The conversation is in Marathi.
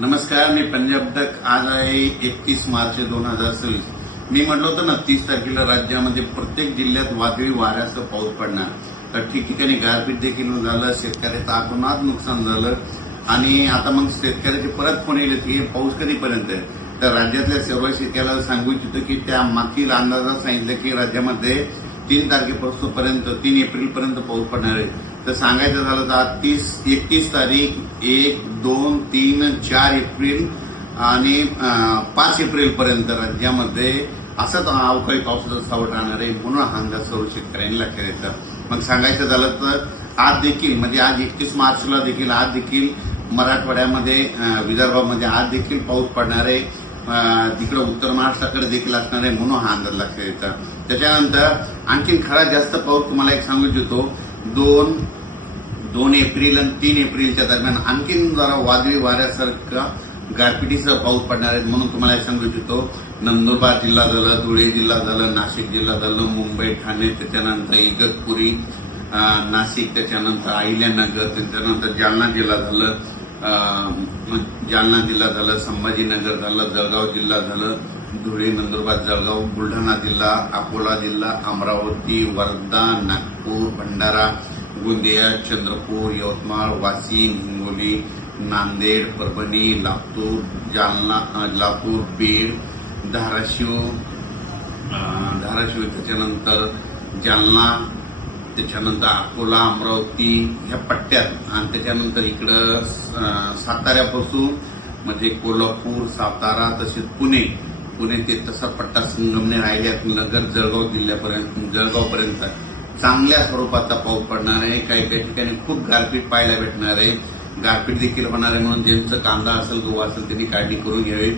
नमस्कार, मी पंजाब तक. आज आहे 31 मार्च 2026. मी म्हटलं होतं ना 30 तारखेला राज्यामध्ये प्रत्येक जिल्ह्यात वादळी वाऱ्यासह पाऊस पडणार. तर ठिकठिकाणी गारपीट देखील झालं, शेतकऱ्याचं अतोनात नुकसान झालं. आणि आता मग शेतकऱ्याचे परत फोन येईल की हे पाऊस कधीपर्यंत आहे. तर राज्यातल्या सर्व शेतकऱ्याला सांगू इच्छितो की त्या मागील अंदाजात सांगितलं की राज्यामध्ये 3 तारखेपासून 3 एप्रिलपर्यंत पाऊस पडणार आहे. तर सांगायचं झालं तर 31 तारीख, 1, 2, 3, 4 एप्रिल आणि 5 एप्रिलपर्यंत राज्यामध्ये असंच अवकाळी पावसाचा सावट राहणार आहे. म्हणून हा अंदाज सर्व शेतकऱ्यांनी लक्षात येतं. मग सांगायचं झालं तर आज देखील म्हणजे आज 31 मार्चला देखील आज देखील मराठवाड्यामध्ये विदर्भामध्ये आज देखील पाऊस पडणार आहे. तिकडे उत्तर महाराष्ट्राकडे देखील असणार आहे. म्हणून हा अंदाज लक्षात येतं. त्याच्यानंतर आणखीन खरा जास्त पाऊस तुम्हाला एक सांगू इच्छितो. 2 एप्रिल आणि 3 एप्रिलच्या दरम्यान आणखीन जरा वादळी वाऱ्यासारखा गारपिटीसह पाऊस पडणार आहे. म्हणून तुम्हाला एक सांगू इच्छितो. नंदुरबार जिल्हा झालं, धुळे जिल्हा झालं, नाशिक जिल्हा झालं, मुंबई, ठाणे, त्याच्यानंतर इगतपुरी, नाशिक, त्याच्यानंतर अहिल्यानगर, त्याच्यानंतर जालना जिल्हा झालं, संभाजीनगर झालं, जळगाव जिल्हा झालं, धुळे, नंदुरबार, जळगाव, बुलढाणा जिल्हा, अकोला जिल्हा, अमरावती, वर्धा, नागपूर, भंडारा, गोंदिया, चंद्रपूर, यवतमाळ, वाशिम, हिंगोली, नांदेड, परभणी, लातूर, लातूर, बीड, धाराशिव, त्याच्यानंतर जालना, त्याच्यानंतर अकोला, अमरावती ह्या पट्ट्यात आणि त्याच्यानंतर इकडं साताऱ्यापासून म्हणजे कोल्हापूर, सातारा तसेच पुणे ते तसा पट्टा संगमनेर, राहिल्यात नगर, जळगावपर्यंत चांगल्या स्वरूपाचा पाऊस पडणार आहे. काही ठिकाणी खूप गारपीट पाहायला भेटणार आहे. गारपीट देखील होणार आहे. म्हणून ज्यांचं कांदा असेल, गहू असेल त्यांनी काळजी करून घ्यावी.